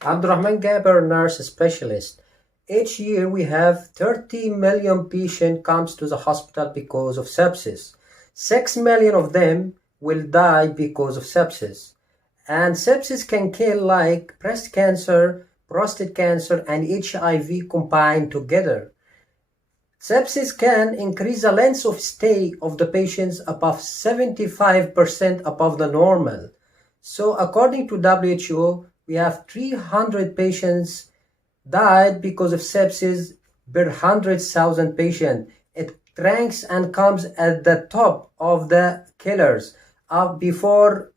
Abdurrahman Gaber, nurse specialist. Each year we have 30 million patients comes to the hospital because of sepsis. 6 million of them will die because of sepsis. And sepsis can kill like breast cancer, prostate cancer, and HIV combined together. Sepsis can increase the length of stay of the patients above 75% above the normal. So according to WHO, we have 300 patients died because of sepsis per 100,000 patients. It ranks and comes at the top of the killers before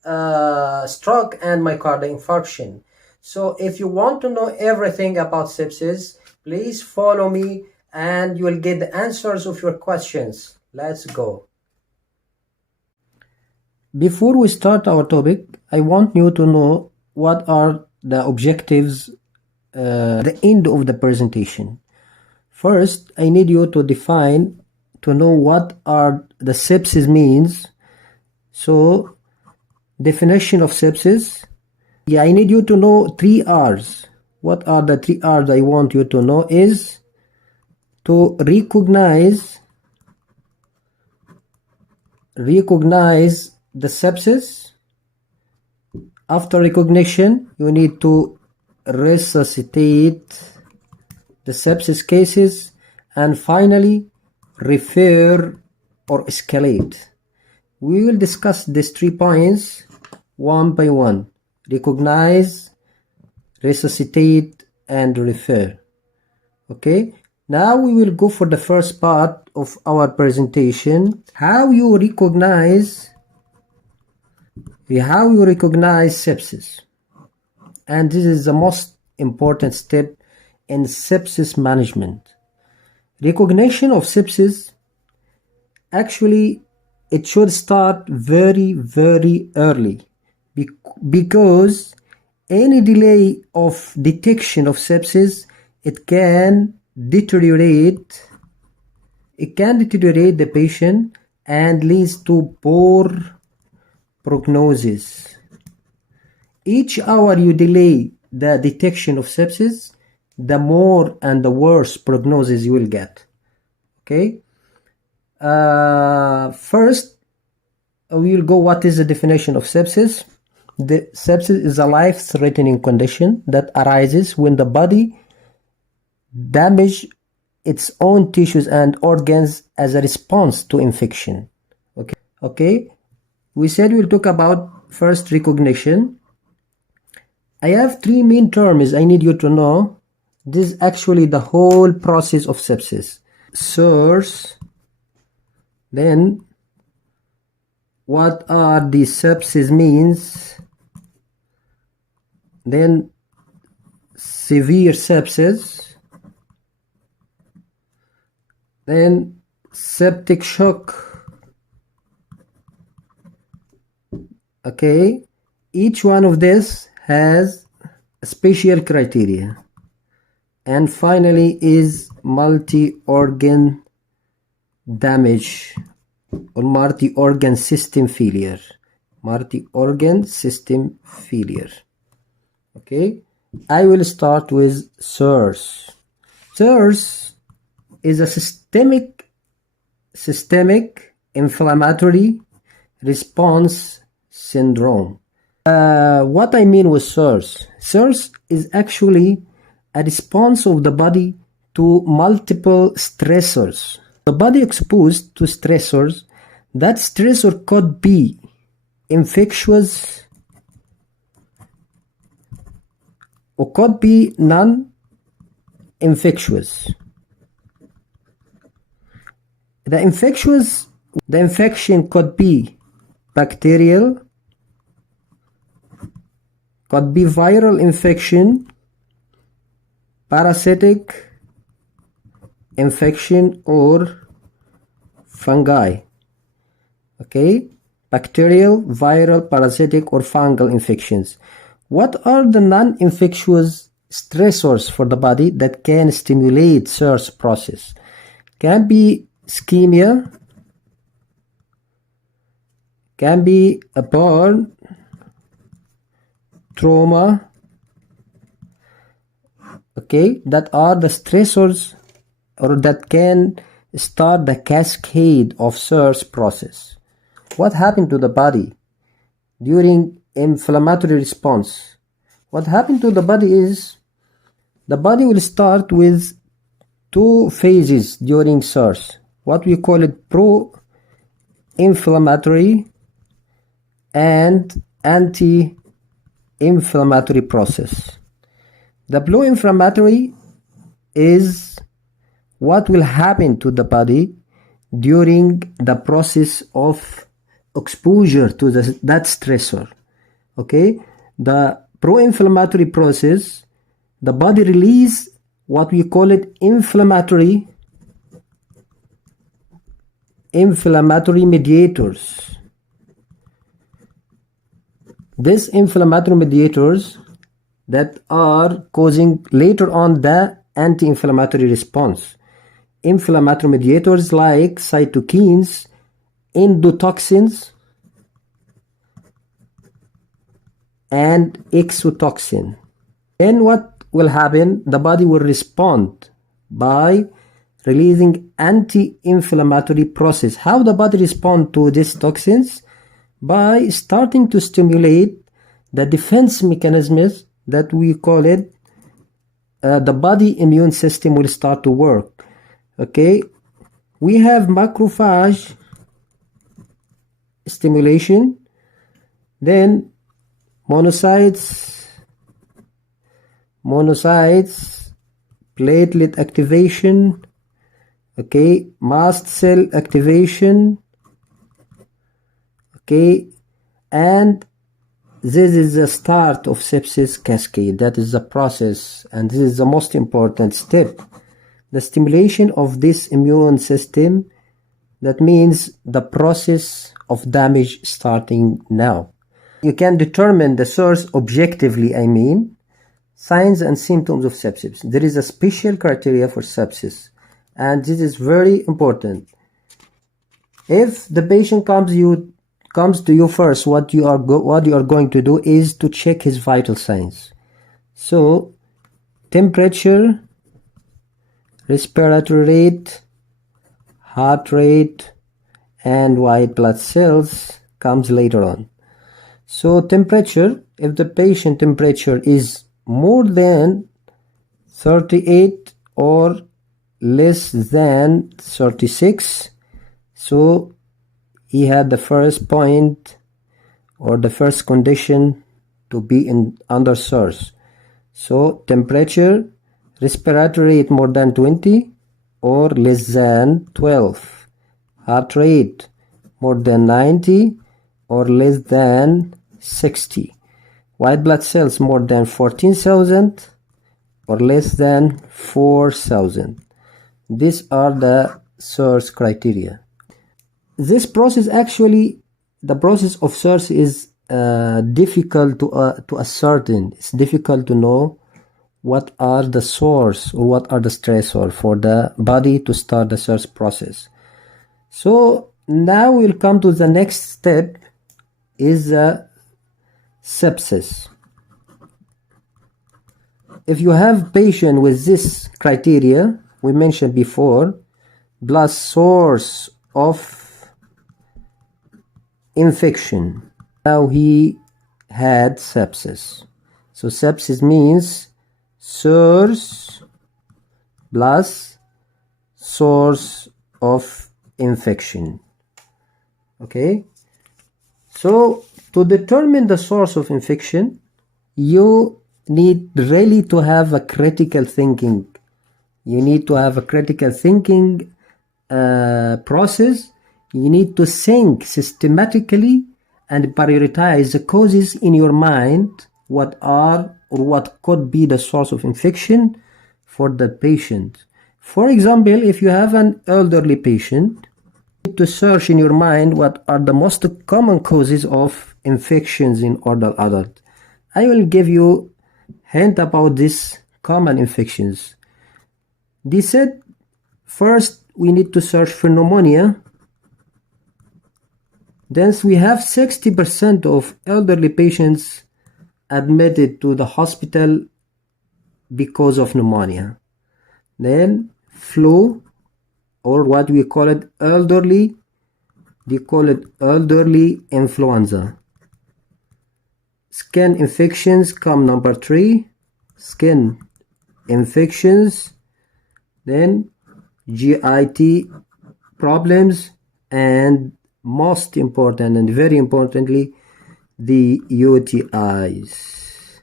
stroke and myocardial infarction. So if you want to know everything about sepsis, please follow me and you will get the answers of your questions. Let's go. Before we start our topic, I want you to know what are the objectives at the end of the presentation. First, I need you to define, to know what are the sepsis means. So, definition of sepsis. Yeah, I need you to know 3 R's. What are the 3 R's I want you to know is to recognize the sepsis. After recognition, you need to resuscitate the sepsis cases, and finally refer or escalate. We will discuss these 3 points one by one: recognize, resuscitate, and refer. Okay, now we will go for the first part of our presentation: how you recognize sepsis. And this is the most important step in sepsis management. Recognition of sepsis, actually it should start very, very early, because any delay of detection of sepsis, it can deteriorate the patient and leads to poor prognosis. Each hour you delay the detection of sepsis, the more and the worse prognosis you will get. Okay. First, we will go what is the definition of sepsis. The sepsis is a life-threatening condition that arises when the body damages its own tissues and organs as a response to infection. Okay. We said we'll talk about first recognition. I have 3 main terms I need you to know. This is actually the whole process of sepsis. Source, then what are the sepsis means, then severe sepsis, then septic shock. Okay, each one of this has a special criteria. And finally is multi-organ damage or multi-organ system failure. Okay, I will start with SIRS. SIRS is a systemic inflammatory response syndrome. What I mean with SIRS? SIRS is actually a response of the body to multiple stressors. The body exposed to stressors, that stressor could be infectious or could be non-infectious. The infection could be bacterial, could be viral infection, parasitic infection, or fungi. Okay, bacterial, viral, parasitic, or fungal infections. What are the non-infectious stressors for the body that can stimulate SIRS process? Can be ischemia, can be a burn, trauma, okay, that are the stressors or that can start the cascade of SIRS process. What happened to the body during inflammatory response? What happened to the body is the body will start with two phases during SIRS. What we call it pro-inflammatory and anti-inflammatory process. The pro-inflammatory is what will happen to the body during the process of exposure to that stressor. Okay, the pro-inflammatory process, the body release what we call it inflammatory mediators. These inflammatory mediators that are causing later on the anti-inflammatory response. Inflammatory mediators like cytokines, endotoxins, and exotoxin. Then what will happen? The body will respond by releasing anti-inflammatory process. How the body respond to these toxins? By starting to stimulate the defense mechanisms that we call it, the body immune system will start to work. Okay, we have macrophage stimulation, then monocytes, platelet activation, okay, mast cell activation, okay, and this is the start of sepsis cascade. That is the process, and this is the most important step. The stimulation of this immune system, that means the process of damage starting now. You can determine the source objectively, I mean, signs and symptoms of sepsis. There is a special criteria for sepsis, and this is very important. If the patient comes to you first, what you are going to do is to check his vital signs. So temperature, respiratory rate, heart rate, and white blood cells comes later on. So temperature, if the patient temperature is more than 38 or less than 36, so he had the first point or the first condition to be under SIRS. So temperature, respiratory rate more than 20 or less than 12, heart rate more than 90 or less than 60, white blood cells more than 14,000 or less than 4,000. These are the SIRS criteria. This process, actually, the process of SIRS is difficult to ascertain. It's difficult to know what are the source or what are the stressors for the body to start the SIRS process. So now we'll come to the next step, is sepsis. If you have patient with this criteria we mentioned before, plus source of infection, now he had sepsis. So sepsis means SIRS plus source of infection. Okay, so to determine the source of infection, you need really to have a critical thinking. You need to have a critical thinking process. You need to think systematically and prioritize the causes in your mind, what are or what could be the source of infection for the patient. For example, if you have an elderly patient, you need to search in your mind what are the most common causes of infections in older adult. I will give you hint about these common infections. They said first we need to search for pneumonia. Then we have 60% of elderly patients admitted to the hospital because of pneumonia. Then flu, or what we call it elderly, they call it elderly influenza. Skin infections come number 3. Skin infections, then GIT problems, and most important and very importantly, the UTIs,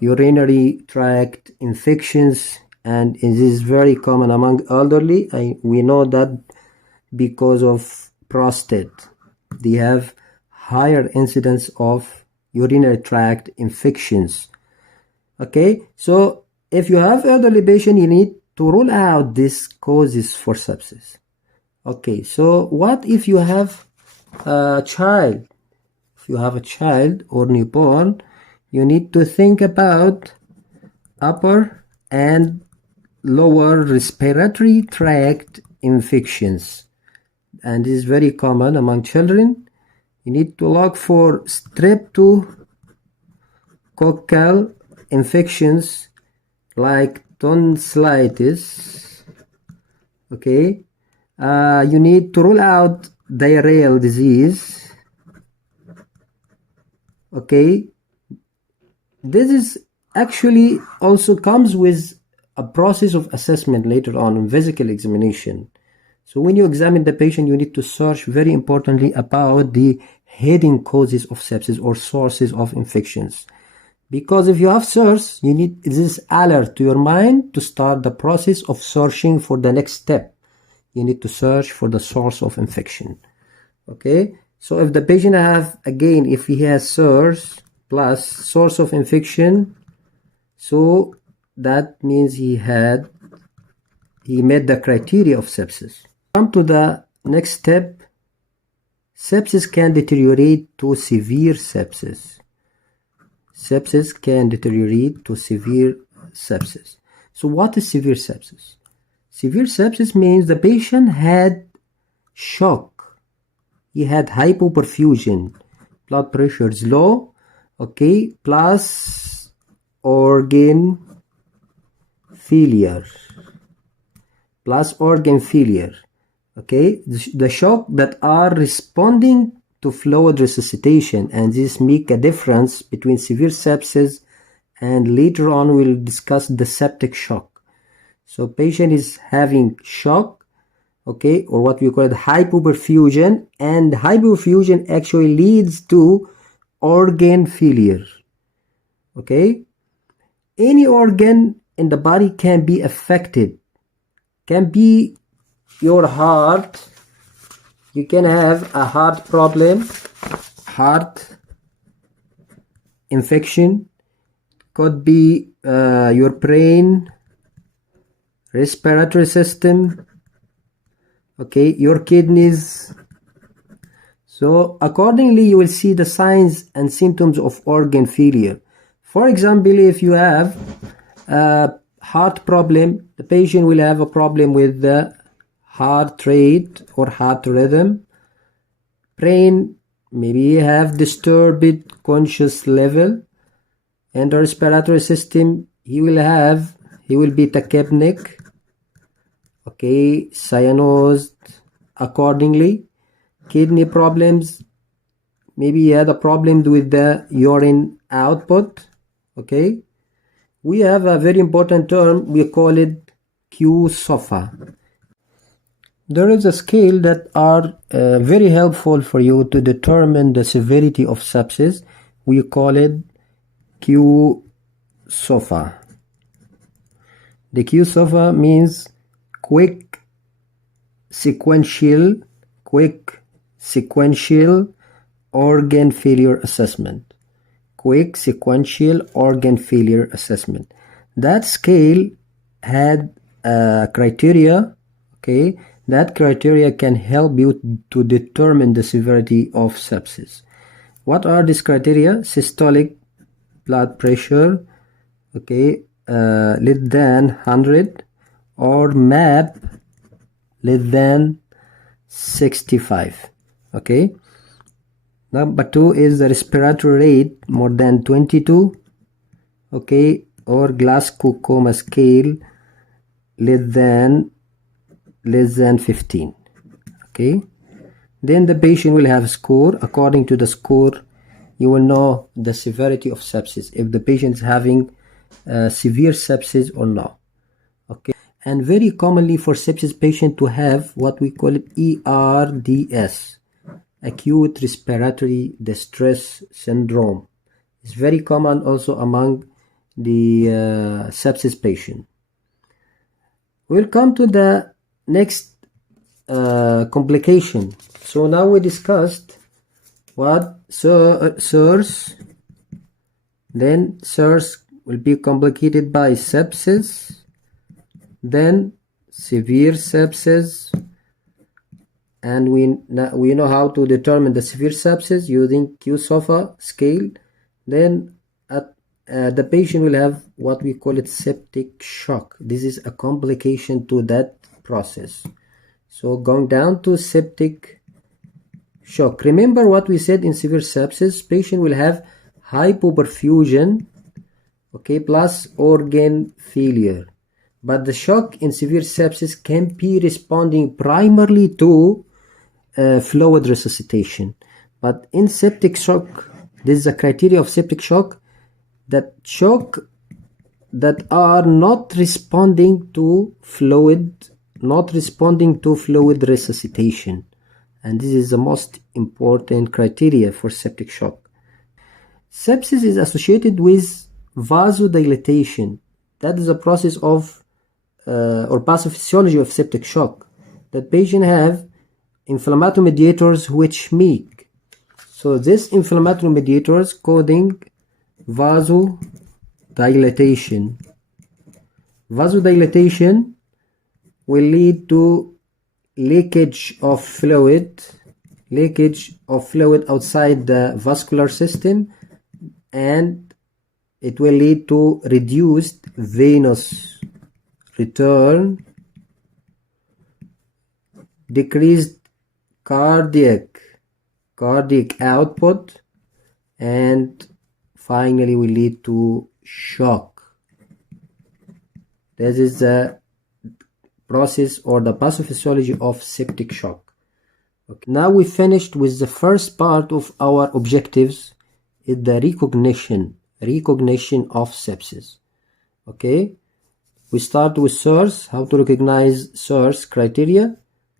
urinary tract infections, and it is very common among elderly. We know that because of prostate, they have higher incidence of urinary tract infections. Okay, so if you have elderly patient, you need to rule out these causes for sepsis. Okay, so what if you have a child? If you have a child or newborn, you need to think about upper and lower respiratory tract infections, and this is very common among children. You need to look for streptococcal infections like tonsillitis. Okay, you need to rule out diarrheal disease. Okay, this is actually also comes with a process of assessment later on in physical examination. So when you examine the patient, you need to search very importantly about the hidden causes of sepsis or sources of infections. Because if you have search, you need this alert to your mind to start the process of searching for the next step. You need to search for the source of infection. Okay, so if the patient have, again, if he has SARS plus source of infection, so that means he met the criteria of sepsis. Come to the next step. Sepsis can deteriorate to severe sepsis. Sepsis can deteriorate to severe sepsis. So what is severe sepsis? Severe sepsis means the patient had shock. He had hypoperfusion, blood pressure is low, okay, plus organ failure. Okay, the shock that are responding to fluid resuscitation, and this make a difference between severe sepsis, and later on we'll discuss the septic shock. So patient is having shock, okay, or what we call it hypoperfusion, and hypoperfusion actually leads to organ failure. Okay, any organ in the body can be affected, can be your heart. You can have a heart problem, heart infection, could be your brain, respiratory system, okay, your kidneys. So accordingly you will see the signs and symptoms of organ failure. For example, if you have a heart problem, the patient will have a problem with the heart rate or heart rhythm. Brain, maybe you have disturbed conscious level, and the respiratory system, he will be tachypneic, okay, cyanosed accordingly. Kidney problems, maybe you had a problem with the urine output. Okay, we have a very important term, we call it Q-SOFA. There is a scale that are very helpful for you to determine the severity of sepsis. We call it Q-SOFA. The Q-SOFA means quick sequential organ failure assessment. Quick sequential organ failure assessment. That scale had criteria, okay. That criteria can help you to determine the severity of sepsis. What are these criteria? Systolic blood pressure, okay, less than 100, or MAP less than 65. Okay. Number 2 is the respiratory rate more than 22. Okay, or Glasgow Coma Scale less than 15. Okay, then the patient will have a score. According to the score, you will know the severity of sepsis, if the patient is having severe sepsis or not. Okay, and very commonly for sepsis patient to have what we call it ERDS, acute respiratory distress syndrome. It's very common also among the sepsis patient. We'll come to the next complication. So now we discussed what SIRS, then SIRS will be complicated by sepsis, then severe sepsis, and we know how to determine the severe sepsis using Q-SOFA scale. Then the patient will have what we call it septic shock. This is a complication to that process. So going down to septic shock. Remember what we said in severe sepsis, patient will have hypoperfusion, okay, plus organ failure. But the shock in severe sepsis can be responding primarily to fluid resuscitation. But in septic shock, this is a criteria of septic shock, that shock that are not responding to fluid resuscitation. And this is the most important criteria for septic shock. Sepsis is associated with vasodilatation. That is a process of or pathophysiology of septic shock. That patient have inflammatory mediators which make. So this inflammatory mediators causing vasodilatation. Vasodilatation will lead to leakage of fluid outside the vascular system, and it will lead to reduced venous return, decreased cardiac output, and finally will lead to shock. This is the process or the pathophysiology of septic shock. Okay. Now we finished with the first part of our objectives, is the recognition of sepsis. Okay, we start with SIRS, how to recognize SIRS criteria,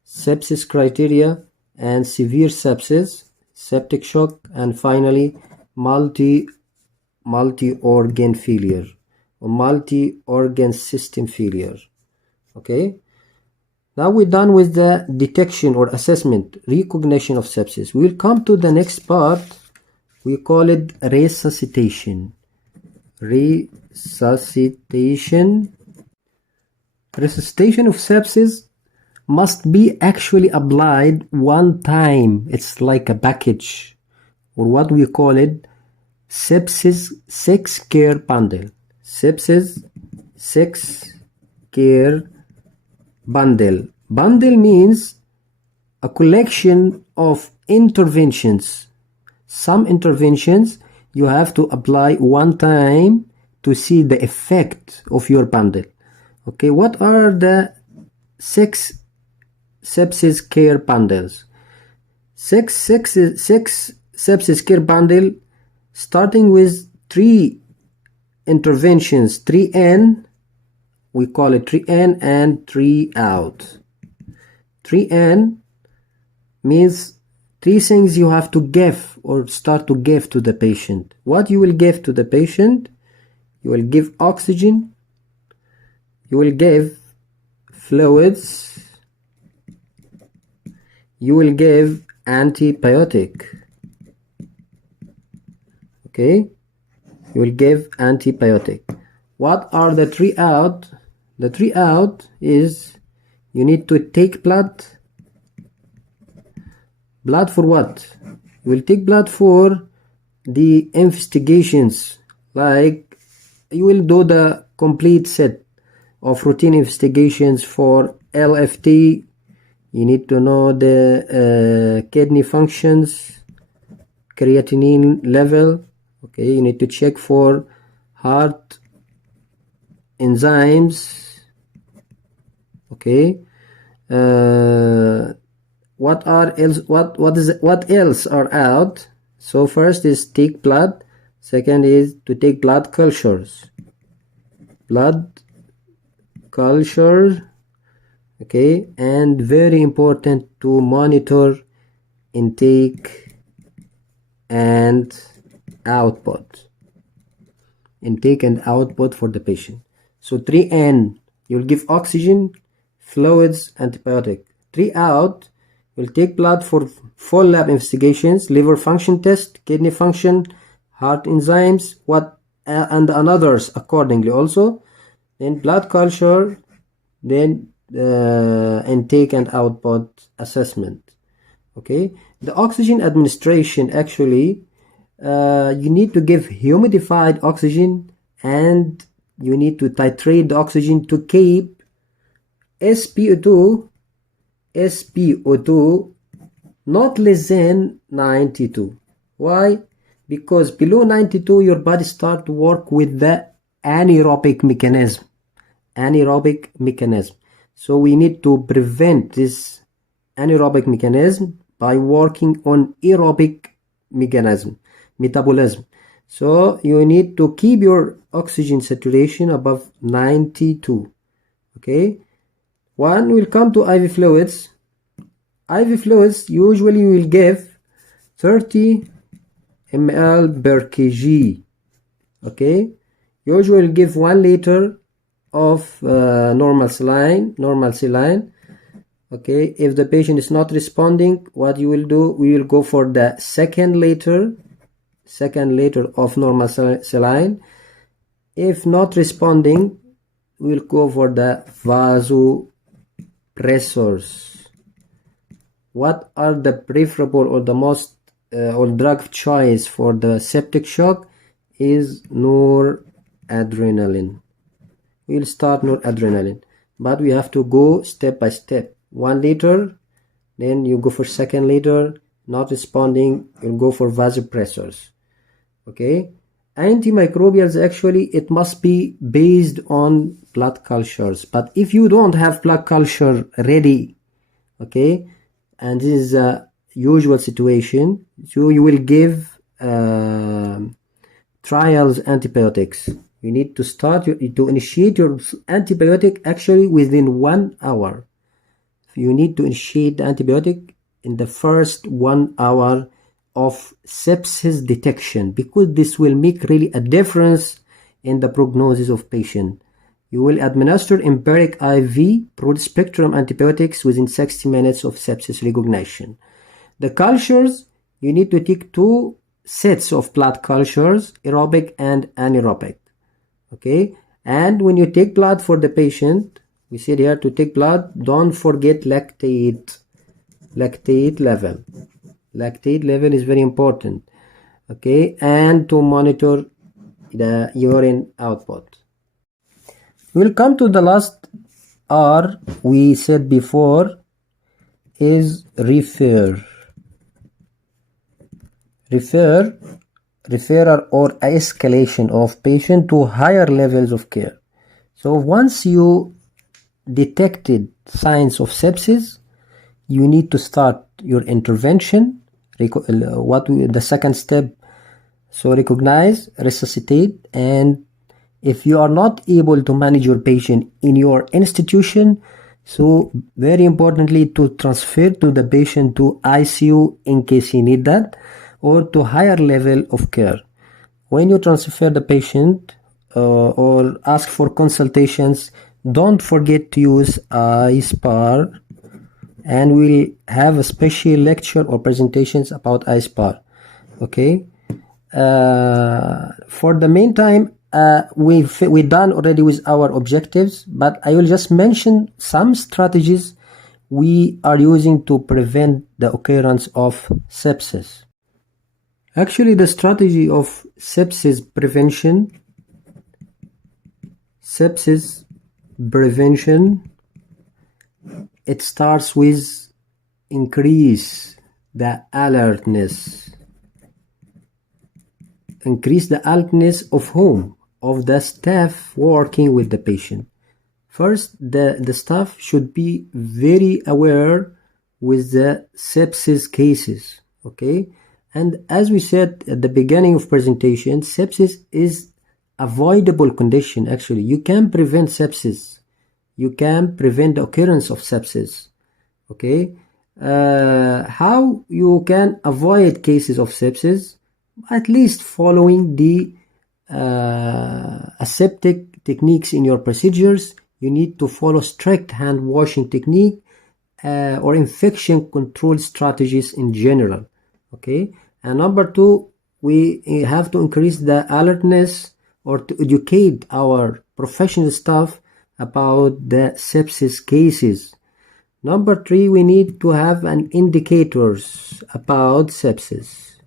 sepsis criteria, and severe sepsis, septic shock, and finally multi-organ failure or multi-organ system failure. Okay, now we're done with the detection or assessment, recognition of sepsis. We'll come to the next part. We call it resuscitation. Resuscitation of sepsis must be actually applied one time. It's like a package, or what we call it sepsis 6 care bundle. Sepsis 6 care bundle. Bundle means a collection of interventions. Some interventions you have to apply one time to see the effect of your bundle. Okay, what are the 6 sepsis care bundles? 6 sepsis care bundle, starting with 3 interventions, 3N, we call it 3N and 3 out. 3N means 3 things you have to give or start to give to the patient. What you will give to the patient? You will give oxygen, you will give fluids, you will give antibiotic. Okay, you will give antibiotic. What are the 3 out? The 3 out is you need to take blood. Blood for what? You will take blood for the investigations, like you will do the complete set of routine investigations for LFT. You need to know the kidney functions, creatinine level. Okay, you need to check for heart enzymes. Okay. What else are out? So first is take blood. Second is to take blood cultures. Okay, and very important to monitor intake and output for the patient. So 3N, you'll give oxygen, fluids, antibiotic. 3 out, you'll take blood for full lab investigations, liver function test, kidney function, heart enzymes, and others accordingly also. Then blood culture, then intake and output assessment. Okay, the oxygen administration, actually you need to give humidified oxygen, and you need to titrate the oxygen to keep SpO2 not less than 92. Why? Because below 92 your body start to work with the anaerobic mechanism. So we need to prevent this anaerobic mechanism by working on aerobic metabolism. So you need to keep your oxygen saturation above 92. Okay. One will come to IV fluids. IV fluids usually will give 30 ml per kg. Okay. Usually give 1 liter of normal saline. Okay, if the patient is not responding, what you will do, we will go for the second liter of normal saline. If not responding, we'll go for the vasopressors. What are the preferable or the most or drug of choice for the septic shock is noradrenaline. We'll start noradrenaline, but we have to go step by step. 1 liter, then you go for second liter. Not responding, you'll go for vasopressors. Okay, antimicrobials, actually it must be based on blood cultures, but if you don't have blood culture ready, okay, and this is a usual situation, so you will give trials antibiotics. You need to initiate your antibiotic actually within 1 hour. You need to initiate the antibiotic in the first 1 hour of sepsis detection, because this will make really a difference in the prognosis of patient. You will administer empiric IV broad spectrum antibiotics within 60 minutes of sepsis recognition. The cultures, you need to take 2 sets of blood cultures, aerobic and anaerobic. Okay, and when you take blood for the patient, we said here to take blood, don't forget lactate level. Lactate level is very important. Okay, and to monitor the urine output. We'll come to the last R we said before is referral or escalation of patient to higher levels of care. So once you detected signs of sepsis, you need to start your intervention. The second step, so recognize, resuscitate, and if you are not able to manage your patient in your institution, so very importantly to transfer to the patient to ICU in case you need that, or to higher level of care. When you transfer the patient or ask for consultations, don't forget to use ISPAR, and we'll have a special lecture or presentations about ISPAR. Okay, for the meantime, we're done already with our objectives, but I will just mention some strategies we are using to prevent the occurrence of sepsis. Actually, the strategy of sepsis prevention, it starts with increase the alertness. Increase the alertness of whom? of the staff working with the patient. First, the staff should be very aware with the sepsis cases, okay? And as we said at the beginning of presentation, sepsis is avoidable condition. Actually, you can prevent sepsis. You can prevent the occurrence of sepsis, okay? How you can avoid cases of sepsis? At least following the aseptic techniques in your procedures. You need to follow strict hand washing technique or infection control strategies in general, okay? And number two, we have to increase the alertness or to educate our professional staff about the sepsis cases. Number three, we need to have an indicators about sepsis.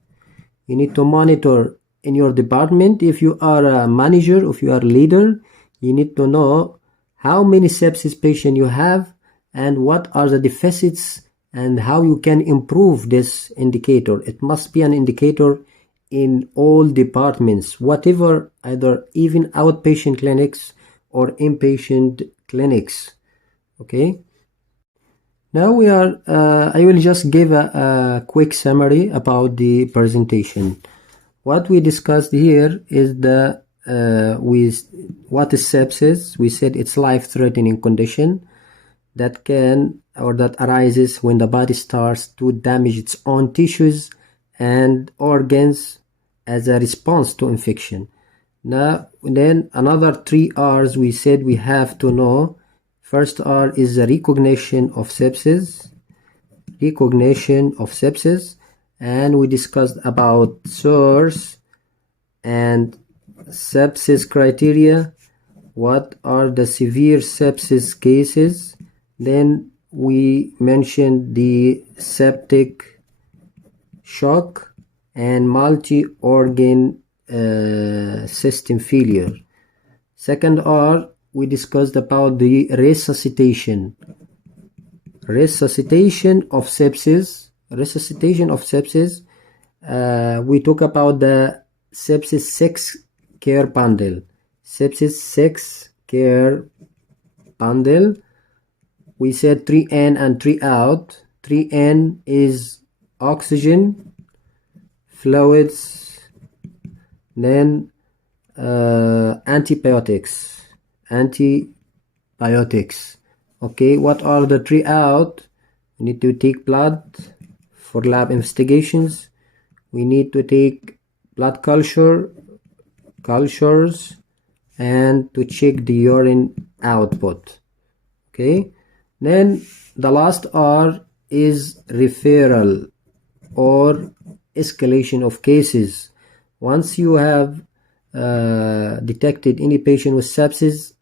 You need to monitor in your department. If you are a manager, if you are a leader, you need to know how many sepsis patients you have and what are the deficits and how you can improve this indicator. It must be an indicator in all departments, whatever, either even outpatient clinics or inpatient clinics, okay? Now I will just give a quick summary about the presentation. What we discussed here is what is sepsis. We said it's life-threatening condition that arises when the body starts to damage its own tissues and organs as a response to infection. Now, then another 3 R's we said we have to know. First R is the recognition of sepsis. And we discussed about source and sepsis criteria. What are the severe sepsis cases? Then we mentioned the septic shock and multi-organ system failure. Second R, we discussed about the resuscitation of sepsis. We talk about the sepsis 6 care bundle. We said 3N and 3 out. 3N is oxygen, fluids, then antibiotics. Okay, what are the 3 out? We need to take blood for lab investigations. We need to take blood cultures and to check the urine output. Okay, then the last R is referral or escalation of cases. Once you have detected any patient with sepsis,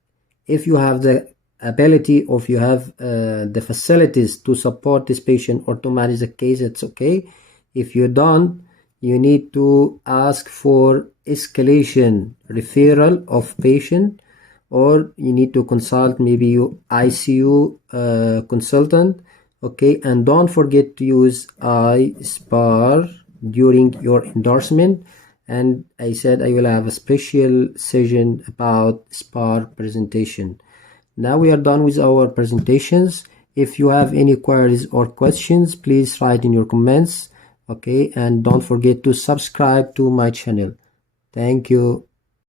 if you have the ability or if you have the facilities to support this patient or to manage the case, it's okay. If you don't, you need to ask for escalation referral of patient, or you need to consult maybe your ICU consultant, okay? And don't forget to use iSpar during your endorsement. And I said I will have a special session about SPAR presentation. Now we are done with our presentations. If you have any queries or questions, please write in your comments, okay? And don't forget to subscribe to my channel. Thank you.